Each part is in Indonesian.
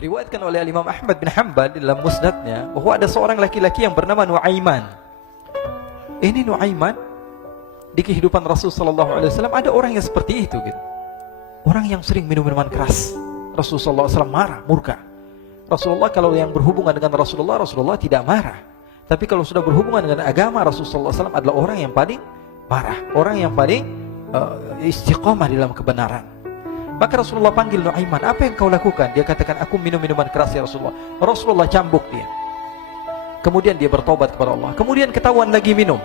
Diriwayatkan oleh Imam Ahmad bin Hanbal dalam musnadnya bahwa ada seorang laki-laki yang bernama Nuaiman. Ini Nuaiman di kehidupan Rasul sallallahu alaihi wasallam ada orang yang seperti itu gitu. Orang yang sering minum minuman keras. Rasulullah SAW marah, murka. Rasulullah kalau yang berhubungan dengan Rasulullah tidak marah. Tapi kalau sudah berhubungan dengan agama, Rasulullah SAW adalah orang yang paling marah, orang yang paling istiqamah dalam kebenaran. Maka Rasulullah panggil Nuaiman, apa yang kau lakukan? Dia katakan, aku minum minuman keras ya Rasulullah. Rasulullah cambuk dia. Kemudian dia bertobat kepada Allah. Kemudian ketahuan lagi minum.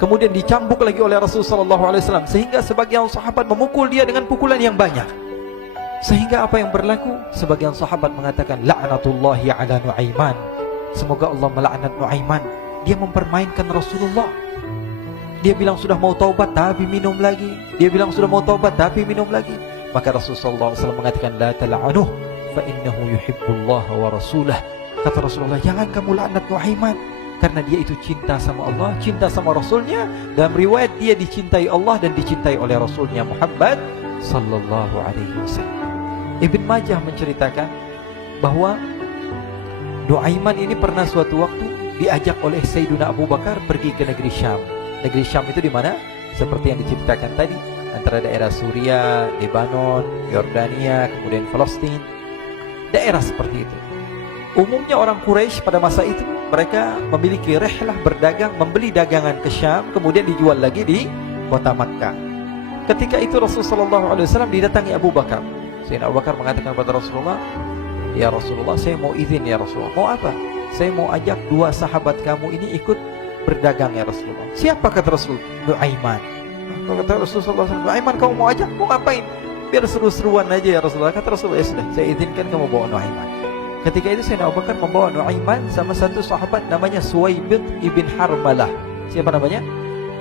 Kemudian dicambuk lagi oleh Rasulullah SAW, sehingga sebagian sahabat memukul dia dengan pukulan yang banyak. Sehingga apa yang berlaku? Sebagian sahabat mengatakan, la'natullahi ala Nuaiman. Semoga Allah melaknat Nuaiman. Dia mempermainkan Rasulullah. Dia bilang sudah mau taubat tapi minum lagi. Dia bilang sudah mau taubat tapi minum lagi. Maka Rasulullah SAW mengatakan, la tal'anuh fa innahu yuhibbullah wa rasulah. Kata Rasulullah, jangan kamu laknat Nuaiman, karena dia itu cinta sama Allah, cinta sama Rasulnya. Dalam riwayat dia dicintai Allah dan dicintai oleh Rasulnya Muhammad sallallahu alaihi wasallam. Ibn Majah menceritakan bahwa Nuaiman ini pernah suatu waktu diajak oleh Sayyidina Abu Bakar pergi ke negeri Syam. Negeri Syam itu di mana? Seperti yang diceritakan tadi, antara daerah Suriah, Lebanon, Yordania, kemudian Palestina. Daerah seperti itu. Umumnya orang Quraisy pada masa itu mereka memiliki rihlah berdagang, membeli dagangan ke Syam, kemudian dijual lagi di kota Makkah. Ketika itu Rasulullah SAW didatangi Abu Bakar. Sayyidina Abu Bakar mengatakan kepada Rasulullah, ya Rasulullah, saya mau izin ya Rasulullah. Mau apa? Saya mau ajak dua sahabat kamu ini ikut berdagang ya Rasulullah. Siapa? Kata Rasulullah, Nuaiman. Kata Rasulullah SAW, Nuaiman kamu mau ajak? Mau ngapain? Biar seru-seruan aja ya Rasulullah. Kata Rasulullah, ya sudah, saya izinkan kamu bawa Nuaiman. Ketika itu Sayyidina Abu Bakar membawa Nuaiman sama satu sahabat namanya Suwaibid ibn Harmalah. Siapa namanya?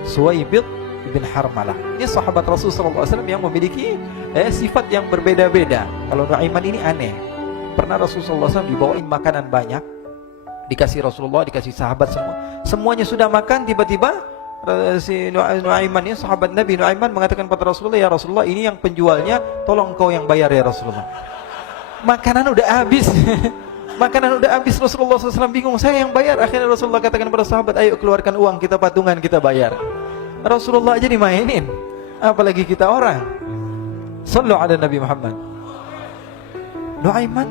Suwaibid ibn Harmalah. Ini sahabat Rasulullah SAW yang memiliki sifat yang berbeda-beda. Kalau Nuaiman ini aneh. Pernah Rasulullah SAW dibawain makanan banyak, dikasih Rasulullah, dikasih sahabat semua. Semuanya sudah makan, tiba-tiba si Nuaiman ini, sahabat Nabi Nuaiman mengatakan kepada Rasulullah, ya Rasulullah, ini yang penjualnya, tolong kau yang bayar ya Rasulullah. Makanan udah habis. Makanan udah habis. Rasulullah SAW bingung, saya yang bayar. Akhirnya Rasulullah katakan kepada sahabat, ayo keluarkan uang, kita patungan, kita bayar. Rasulullah aja dimainin, apalagi kita orang. Sallu ala Nabi Muhammad. Nuaiman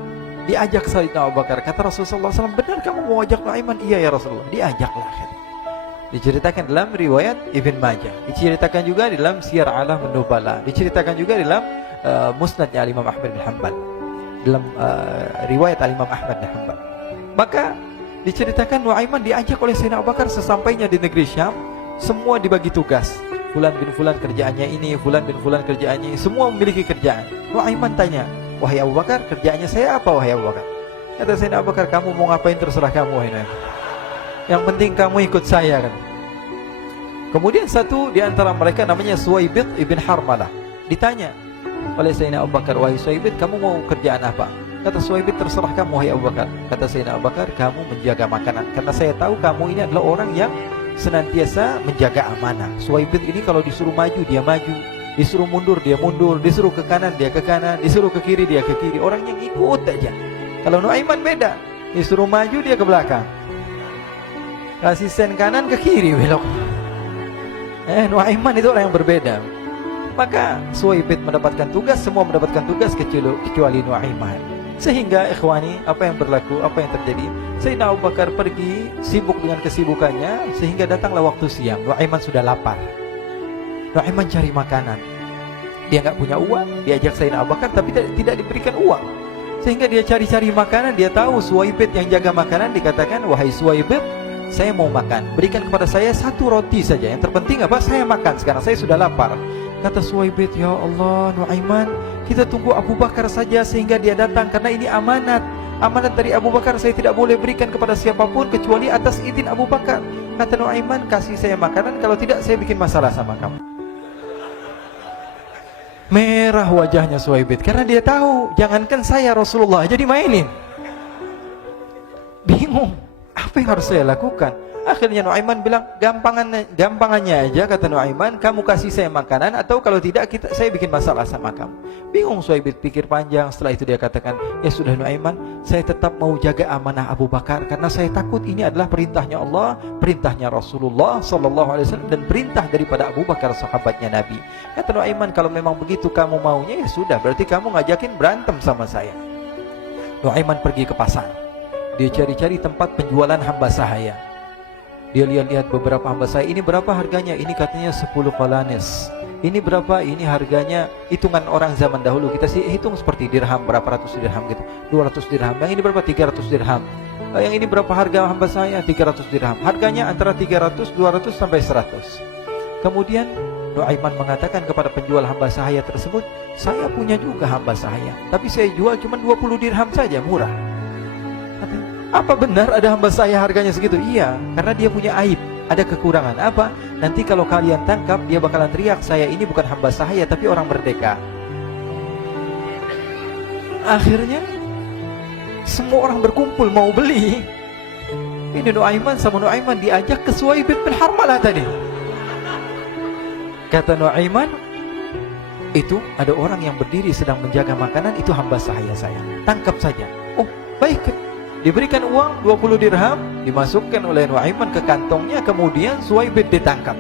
diajak Sayyidina Abu Bakar. Kata Rasulullah SAW, benar kamu mau ajak Nuaiman? Iya ya Rasulullah. Diajaklah akhirnya. Diceritakan dalam riwayat Ibn Majah, diceritakan juga dalam Siyar A'lam An-Nubala, diceritakan juga dalam musnadnya Imam Ahmad bin Hanbal, dalam riwayat Imam Ahmad bin Hanbal. Maka diceritakan Nuaiman diajak oleh Sayyidina Abu Bakar. Sesampainya di negeri Syam, semua dibagi tugas. Fulan bin Fulan kerjaannya ini, Fulan bin Fulan kerjaannya ini, semua memiliki kerjaan. Nuaiman tanya, wahai Abu Bakar, kerjaannya saya apa wahai Abu Bakar? Kata Sayyidina Abu Bakar, kamu mau ngapain terserah kamu wahai Nuaiman. Yang penting kamu ikut saya kan. Kemudian satu di antara mereka namanya Suwaibid ibn Harmalah ditanya oleh Sayyidina Abu Bakar, wahai Suwaibid, kamu mau kerjaan apa? Kata Suwaibid, terserah kamu wahai Abu Bakar. Kata Sayyidina Abu Bakar, kamu menjaga makanan, karena saya tahu kamu ini adalah orang yang senantiasa menjaga amanah. Suwaibid ini kalau disuruh maju dia maju, disuruh mundur dia mundur, disuruh ke kanan dia ke kanan, disuruh ke kiri dia ke kiri. Orang yang ikut aja. Kalau Nuaiman beda, disuruh maju dia ke belakang, kasih sen kanan ke kiri belok. Nuaiman itu orang yang berbeda. Maka Suwaibid mendapatkan tugas, semua mendapatkan tugas kecuali Nuaiman. Sehingga ikhwani, apa yang berlaku, apa yang terjadi? Sayyidina Abu Bakar pergi sibuk dengan kesibukannya, sehingga datanglah waktu siang. Nuaiman sudah lapar. Nuaiman cari makanan. Dia nggak punya uang, diajak Sayyidina Abu Bakar tapi tidak diberikan uang. Sehingga dia cari-cari makanan. Dia tahu Suwaibid yang jaga makanan, dikatakan, wahai Suwaibid, saya mau makan, berikan kepada saya satu roti saja. Yang terpenting apa? Saya makan sekarang, saya sudah lapar. Kata Suwaibid, ya Allah Nuaiman, kita tunggu Abu Bakar saja sehingga dia datang, karena ini amanat. Amanat dari Abu Bakar, saya tidak boleh berikan kepada siapapun kecuali atas izin Abu Bakar. Kata Nuaiman, kasih saya makanan, kalau tidak saya bikin masalah sama kamu. Merah wajahnya Suwaibid, karena dia tahu, jangankan saya, Rasulullah jadi mainin. Bingung, apa yang harus saya lakukan? Akhirnya Nuaiman bilang, gampangannya aja, kata Nuaiman, kamu kasih saya makanan, atau kalau tidak saya bikin masalah sama kamu. Bingung Suhaib pikir panjang. Setelah itu dia katakan, ya sudah Nuaiman, saya tetap mau jaga amanah Abu Bakar, karena saya takut ini adalah perintahnya Allah, perintahnya Rasulullah SAW, dan perintah daripada Abu Bakar, sahabatnya Nabi. Kata Nuaiman, kalau memang begitu kamu maunya, ya sudah, berarti kamu ngajakin berantem sama saya. Nuaiman pergi ke pasar. Dia cari-cari tempat penjualan hamba sahaya. Dia lihat-lihat beberapa hamba sahaya. Ini berapa harganya? Ini katanya 10 qalanis. Ini berapa? Ini harganya, hitungan orang zaman dahulu, kita sih hitung seperti dirham, berapa ratus dirham gitu, 200 dirham. Yang ini berapa? 300 dirham. Yang ini berapa harga hamba sahaya? 300 dirham. Harganya antara 300, 200 sampai 100. Kemudian Nuaiman mengatakan kepada penjual hamba sahaya tersebut, saya punya juga hamba sahaya, tapi saya jual cuma 20 dirham saja, murah. Apa benar ada hamba saya harganya segitu? Iya, karena dia punya aib, ada kekurangan. Apa? Nanti kalau kalian tangkap, dia bakalan teriak, saya ini bukan hamba sahaya, tapi orang merdeka. Akhirnya semua orang berkumpul mau beli. Ini Nuaiman sama Nuaiman diajak ke Suhaib bin Harmalah tadi. Kata Nuaiman, itu ada orang yang berdiri sedang menjaga makanan, itu hamba sahaya saya, tangkap saja. Oh baik. Diberikan uang 20 dirham, dimasukkan oleh Nuaiman ke kantongnya, kemudian Suhaib ditangkap.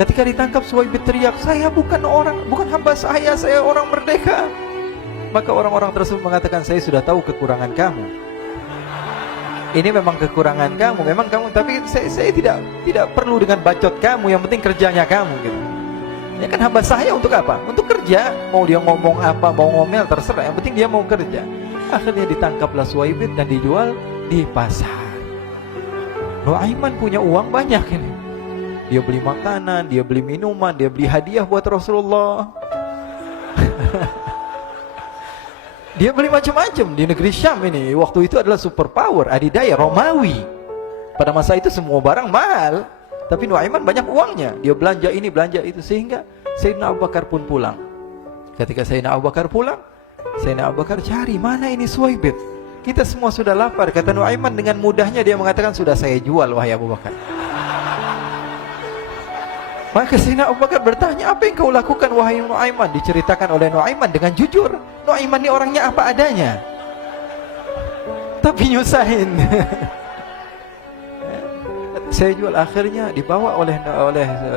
Ketika ditangkap, Suhaib teriak, saya bukan hamba saya orang merdeka. Maka orang-orang tersebut mengatakan, saya sudah tahu kekurangan kamu. Ini memang kekurangan kamu, memang kamu, tapi saya tidak perlu dengan bacot kamu, yang penting kerjanya kamu gitu. Ya kan hamba saya untuk apa? Untuk kerja. Mau dia ngomong apa, mau ngomel terserah, yang penting dia mau kerja. Akhirnya ditangkaplah Suhaib dan dijual di pasar. Nuaiman punya uang banyak ini. Dia beli makanan, dia beli minuman, dia beli hadiah buat Rasulullah. Dia beli macam-macam di negeri Syam ini. Waktu itu adalah superpower, adidaya Romawi. Pada masa itu semua barang mahal, tapi Nuaiman banyak uangnya. Dia belanja ini, belanja itu, sehingga Sayyidina Abu Bakar pun pulang. Ketika Sayyidina Abu Bakar pulang, Sayyidina Abu Bakar cari, mana ini Suhaib? Kita semua sudah lapar. Kata Nuaiman dengan mudahnya dia mengatakan, sudah saya jual wahai Abu Bakar. Maka Sayyidina Abu Bakar bertanya, apa yang kau lakukan wahai Nuaiman? Diceritakan oleh Nuaiman dengan jujur. Nuaiman ini orangnya apa adanya, tapi nyusahin. Saya jual. Akhirnya dibawa oleh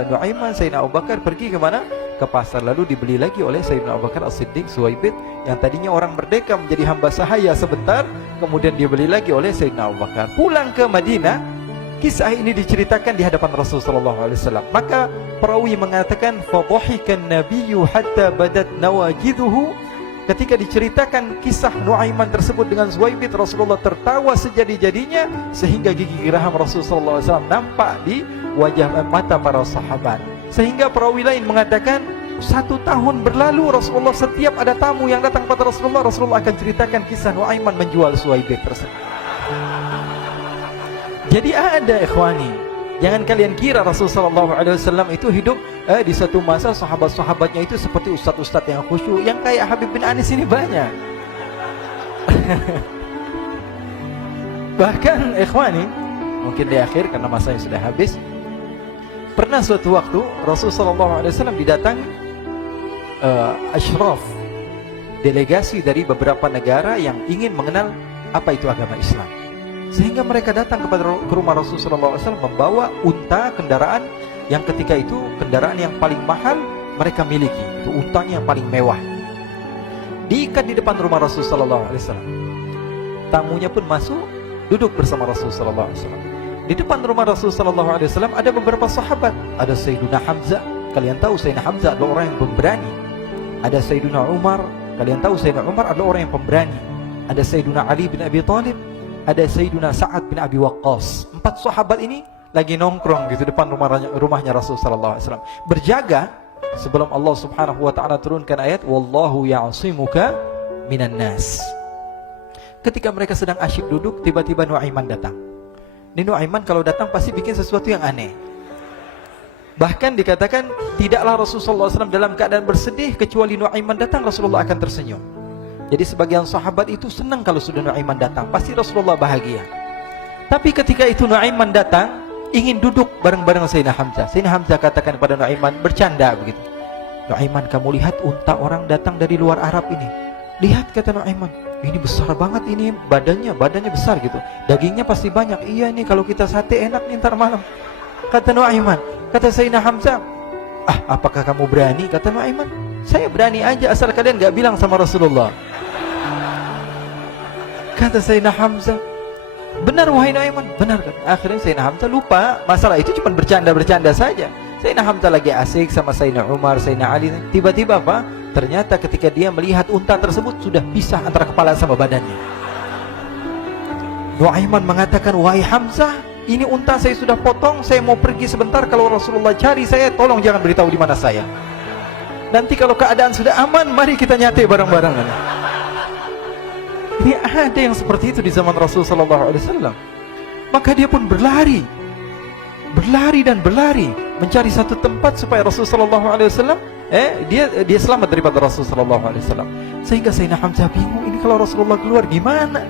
Nuaiman, Sayyidina Abu Bakar pergi ke mana? Ke pasar. Lalu dibeli lagi oleh Sayyidina Abu Bakar As-Siddiq Suhaib, yang tadinya orang merdeka menjadi hamba sahaya sebentar, kemudian dibeli lagi oleh Sayyidina Abu Bakar. Pulang ke Madinah, kisah ini diceritakan di hadapan Rasulullah SAW. Maka perawi mengatakan, fadhahikan nabiyyu hatta badat nawajiduhu. Ketika diceritakan kisah Nuaiman tersebut dengan Suhaib, Rasulullah tertawa sejadi-jadinya, sehingga gigi geraham Rasulullah SAW nampak di wajah mata para sahabat. Sehingga perawi lain mengatakan, 1 tahun berlalu Rasulullah, setiap ada tamu yang datang kepada Rasulullah, Rasulullah akan ceritakan kisah Nuaiman menjual Suhaib tersebut. Jadi ada ikhwani, jangan kalian kira Rasulullah SAW itu hidup di satu masa sahabat-sahabatnya itu seperti ustaz-ustaz yang khusyuk, yang kayak Habib bin Anis ini banyak. Bahkan ikhwani, mungkin di akhir karena masanya sudah habis, pernah suatu waktu Rasulullah SAW didatangi asyraf, delegasi dari beberapa negara yang ingin mengenal apa itu agama Islam. Sehingga mereka datang ke rumah Rasulullah SAW membawa unta, kendaraan yang ketika itu kendaraan yang paling mahal mereka miliki. Itu untanya yang paling mewah. Diikat di depan rumah Rasulullah SAW. Tamunya pun masuk, duduk bersama Rasulullah SAW. Di depan rumah Rasulullah SAW ada beberapa sahabat. Ada Sayyiduna Hamzah. Kalian tahu Sayyidina Hamzah adalah orang yang pemberani. Ada Sayyiduna Umar. Kalian tahu Sayyidina Umar adalah orang yang pemberani. Ada Sayyiduna Ali bin Abi Thalib. Ada Sayyiduna Sa'ad bin Abi Waqqas. 4 sahabat ini lagi nongkrong gitu depan rumahnya Rasulullah SAW, berjaga sebelum Allah Subhanahu wa taala turunkan ayat wallahu ya'simuka minan nas. Ketika mereka sedang asyik duduk, tiba-tiba Nuaiman datang. Ini Nuaiman kalau datang pasti bikin sesuatu yang aneh. Bahkan dikatakan tidaklah Rasulullah SAW dalam keadaan bersedih, kecuali Nuaiman datang Rasulullah akan tersenyum. Jadi sebagian sahabat itu senang kalau sudah Nuaiman datang, pasti Rasulullah bahagia. Tapi ketika itu Nuaiman datang, ingin duduk bareng-bareng Sayyidina Hamzah. Sayyidina Hamzah katakan kepada Nuaiman, bercanda begitu. Nuaiman, kamu lihat unta orang datang dari luar Arab ini. Lihat, kata Nuaiman, ini besar banget ini, badannya besar gitu. Dagingnya pasti banyak. Iya nih, kalau kita sate enak nih ntar malam. Kata Nuaiman. Kata Sayyidina Hamzah, apakah kamu berani? Kata Nuaiman, saya berani aja asal kalian gak bilang sama Rasulullah. Kata Sayyidina Hamzah, benar wahai Nuaiman, benar kan? Akhirnya Sayyidina Hamzah lupa masalah itu, cuma bercanda-bercanda saja. Sayyidina Hamzah lagi asik sama Sayyidina Umar, Sayyidina Ali. Tiba-tiba apa? Ternyata ketika dia melihat unta tersebut sudah pisah antara kepala sama badannya. Nuaiman mengatakan, wahai Hamzah, ini unta saya sudah potong, saya mau pergi sebentar. Kalau Rasulullah cari saya, tolong jangan beritahu di mana saya. Nanti kalau keadaan sudah aman, mari kita nyate bareng-bareng. Ini ada yang seperti itu di zaman Rasulullah SAW. Maka dia pun berlari dan berlari mencari satu tempat supaya Rasulullah SAW dia selamat daripada Rasulullah SAW. Sehingga Sayyidina Hamzah bingung, ini kalau Rasulullah keluar gimana?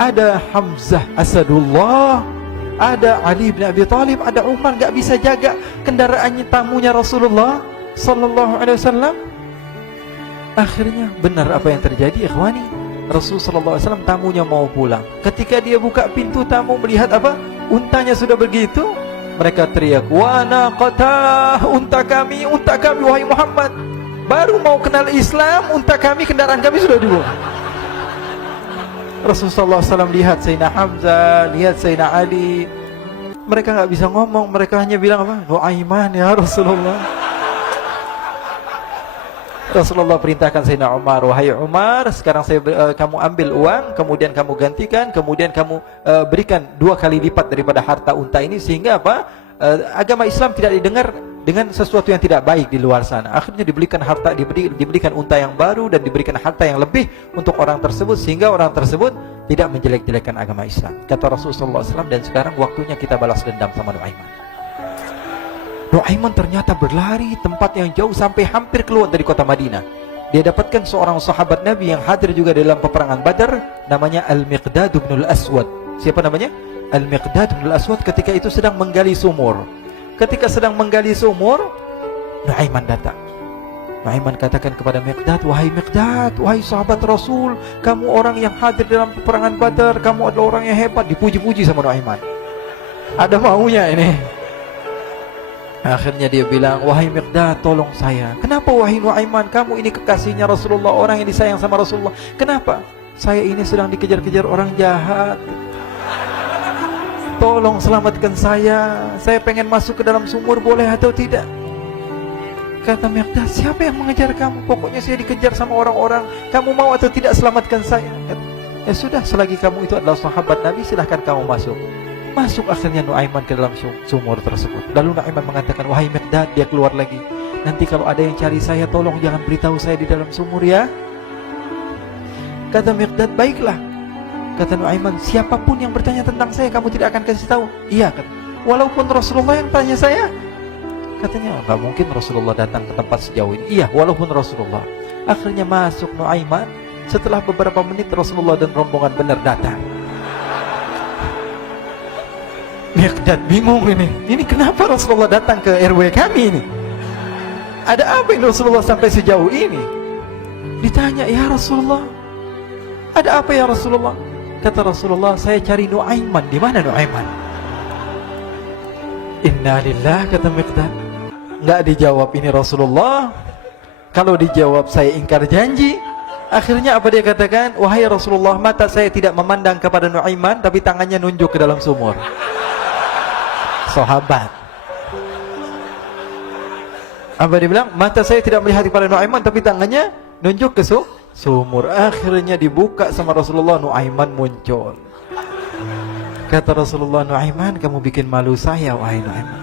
Ada Hamzah Asadullah, ada Ali bin Abi Thalib, ada Umar, gak bisa jaga kendaraannya, tamunya Rasulullah Sallallahu Alaihi Wasallam. Akhirnya benar apa yang terjadi, ikhwani. Rasulullah SAW tamunya mau pulang. Ketika dia buka pintu tamu melihat apa? Untanya sudah begitu. Mereka teriak, wa naqatah, unta kami wahai Muhammad. Baru mau kenal Islam, unta kami, kendaraan kami sudah dibuang. Rasulullah SAW lihat Sayyidina Hamzah, lihat Sayyidina Ali. Mereka gak bisa ngomong, mereka hanya bilang apa? Nuaiman ya Rasulullah. Rasulullah perintahkan Sayyidina Umar, wahai Umar, sekarang kamu ambil uang, kemudian kamu gantikan, kemudian kamu berikan 2 kali lipat daripada harta unta ini, sehingga apa? Agama Islam tidak didengar dengan sesuatu yang tidak baik di luar sana. Akhirnya diberikan harta, diberikan unta yang baru dan diberikan harta yang lebih untuk orang tersebut, sehingga orang tersebut tidak menjelek-jelekan agama Islam. Kata Rasulullah SAW, dan sekarang waktunya kita balas dendam sama Nuaiman. Nuaiman ternyata berlari tempat yang jauh sampai hampir keluar dari kota Madinah. Dia dapatkan seorang sahabat Nabi yang hadir juga dalam peperangan Badar, namanya Al-Miqdad bin Al-Aswad. Siapa namanya? Al-Miqdad bin Al-Aswad ketika itu sedang menggali sumur. Ketika sedang menggali sumur, Nuaiman datang. Nuaiman katakan kepada Miqdad, wahai Miqdad, wahai sahabat Rasul, kamu orang yang hadir dalam peperangan Badar, kamu adalah orang yang hebat. Dipuji-puji sama Nuaiman. Ada maunya ini. Akhirnya dia bilang, wahai Miqdad, tolong saya. Kenapa wahai Nuaiman? Kamu ini kekasihnya Rasulullah, orang yang disayang sama Rasulullah. Kenapa? Saya ini sedang dikejar-kejar orang jahat. Tolong selamatkan saya. Saya pengen masuk ke dalam sumur, boleh atau tidak? Kata Miqdad, siapa yang mengejar kamu? Pokoknya saya dikejar sama orang-orang. Kamu mau atau tidak selamatkan saya? Ya sudah, selagi kamu itu adalah sahabat Nabi, silahkan kamu masuk. Masuk akhirnya Nuaiman ke dalam sumur tersebut. Lalu Nuaiman mengatakan, wahai Miqdad, dia keluar lagi. Nanti kalau ada yang cari saya, tolong jangan beritahu saya di dalam sumur ya. Kata Miqdad, baiklah. Kata Nuaiman, siapapun yang bertanya tentang saya, kamu tidak akan kasih tahu? Iya, kata. Walaupun Rasulullah yang tanya saya? Katanya, enggak mungkin Rasulullah datang ke tempat sejauh ini. Iya, walaupun Rasulullah. Akhirnya masuk Nuaiman. Setelah beberapa menit Rasulullah dan rombongan benar datang. Miqdad bingung ini. Ini kenapa Rasulullah datang ke RW kami ini? Ada apa yang Rasulullah sampai sejauh ini? Ditanya, ya Rasulullah, ada apa ya Rasulullah? Kata Rasulullah, saya cari Nuaiman. Di mana Nuaiman? Inna lillah, kata Miqdad. Enggak dijawab ini Rasulullah. Kalau dijawab saya ingkar janji. Akhirnya apa dia katakan? Wahai Rasulullah, mata saya tidak memandang kepada Nuaiman, tapi tangannya nunjuk ke dalam sumur. Sahabat. Apa dia bilang? Mata saya tidak melihat kepada Nuaiman, tapi tangannya nunjuk ke sumur. Akhirnya dibuka sama Rasulullah, Nuaiman muncul. Kata Rasulullah, Nuaiman, kamu bikin malu saya, wahai Nuaiman.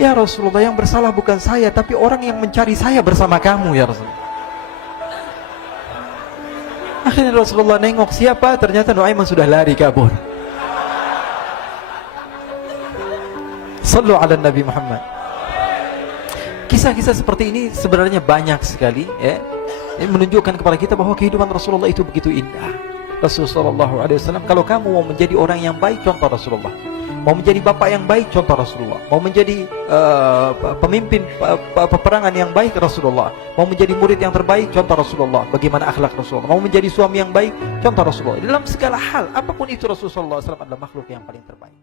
Ya Rasulullah, yang bersalah bukan saya, tapi orang yang mencari saya bersama kamu ya Rasulullah. Akhirnya Rasulullah nengok siapa, ternyata Nuaiman sudah lari kabur. Sallu ala Nabi Muhammad. Kisah-kisah seperti ini sebenarnya banyak sekali ya. Ini menunjukkan kepada kita bahwa kehidupan Rasulullah itu begitu indah. Rasulullah SAW, kalau kamu mau menjadi orang yang baik, contoh Rasulullah. Mau menjadi bapak yang baik, contoh Rasulullah. Mau menjadi pemimpin peperangan yang baik, Rasulullah. Mau menjadi murid yang terbaik, contoh Rasulullah. Bagaimana akhlak Rasulullah. Mau menjadi suami yang baik, contoh Rasulullah. Dalam segala hal, apapun itu Rasulullah SAW adalah makhluk yang paling terbaik.